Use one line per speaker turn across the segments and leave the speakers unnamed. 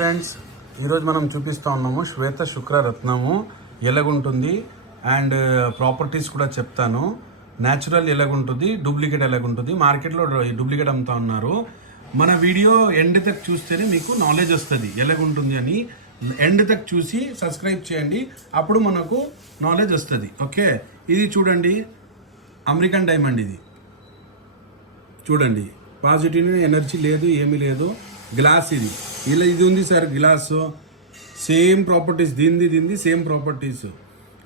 Friends ఈరోజు మనం చూపిస్తూ ఉన్నాము శ్వేత శుక్ర రత్నము ఎలాగుంటుంది అండ్ ప్రాపర్టీస్ కూడా చెప్తాను. న్యాచురల్ ఎలాగుంటుంది డూప్లికేట్ ఎలాగుంటుంది మార్కెట్లో డూప్లికేట్ అమ్ముతా ఉన్నారు. మన వీడియో ఎండ్ తక్ చూస్తేనే మీకు నాలెడ్జ్ వస్తుంది ఎలాగుంటుంది అని. ఎండ్ తక్ చూసి సబ్స్క్రైబ్ చేయండి అప్పుడు మనకు నాలెడ్జ్ వస్తుంది ఓకే? ఇది చూడండి అమెరికన్ డైమండ్ ఇది. చూడండి పాజిటివ్ ఎనర్జీ లేదు ఏమీ లేదు గ్లాస్ ఇది. ఇలా ఇది ఉంది సార్ గ్లాస్ సేమ్ ప్రాపర్టీస్ దీనిది దీనిది సేమ్ ప్రాపర్టీస్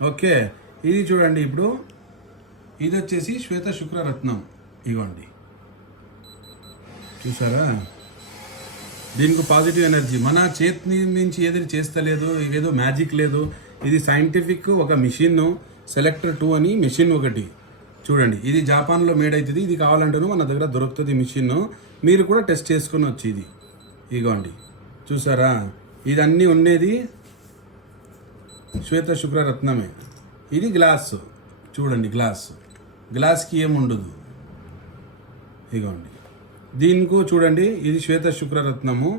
ఓకే ఇది చూడండి ఇప్పుడు. ఇది వచ్చేసి శ్వేత శుక్రరత్నం. ఇవ్వండి చూసారా? దీనికి పాజిటివ్ ఎనర్జీ మన చేతి నుంచి ఏది చేస్తలేదు ఏదో మ్యాజిక్ లేదు. ఇది సైంటిఫిక్ ఒక మిషన్ సెలెక్టర్ టూ అని మిషన్ ఒకటి. చూడండి ఇది జపాన్లో మేడ్ అవుతుంది. ఇది కావాలంటేనూ మన దగ్గర దొరుకుతుంది మిషన్ మీరు కూడా టెస్ట్ చేసుకుని వచ్చి ఇది. ఇగోండి. చూసారా? ఇది అన్నీ ఉండేది శ్వేత శుక్రరత్నమే ఇది గ్లాస్. చూడండి గ్లాస్. గ్లాస్కి ఏముండదు ఇగోండి. దీనికి చూడండి ఇది శ్వేత శుక్రరత్నము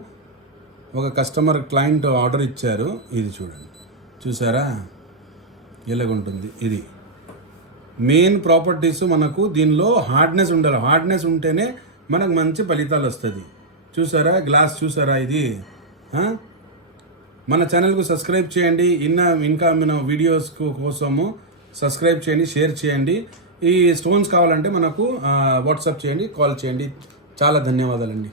ఒక కస్టమర్ క్లయింట్ ఆర్డర్ ఇచ్చారు. ఇది చూడండి. చూసారా? ఎలాగుంటుంది ఇది. మెయిన్ ప్రాపర్టీస్ మనకు దీనిలో హార్డ్నెస్ ఉండాలి. హార్డ్నెస్ ఉంటేనే మనకు మంచి ఫలితాలు వస్తుంది. చూసారా? గ్లాస్ చూసారా ఇది? మన ఛానల్కు సబ్స్క్రైబ్ చేయండి. ఇన్న ఇంకా మన వీడియోస్ కోసము సబ్స్క్రైబ్ చేయండి షేర్ చేయండి. ఈ స్టోన్స్ కావాలంటే మనకు వాట్సాప్ చేయండి కాల్ చేయండి. చాలా ధన్యవాదాలండి.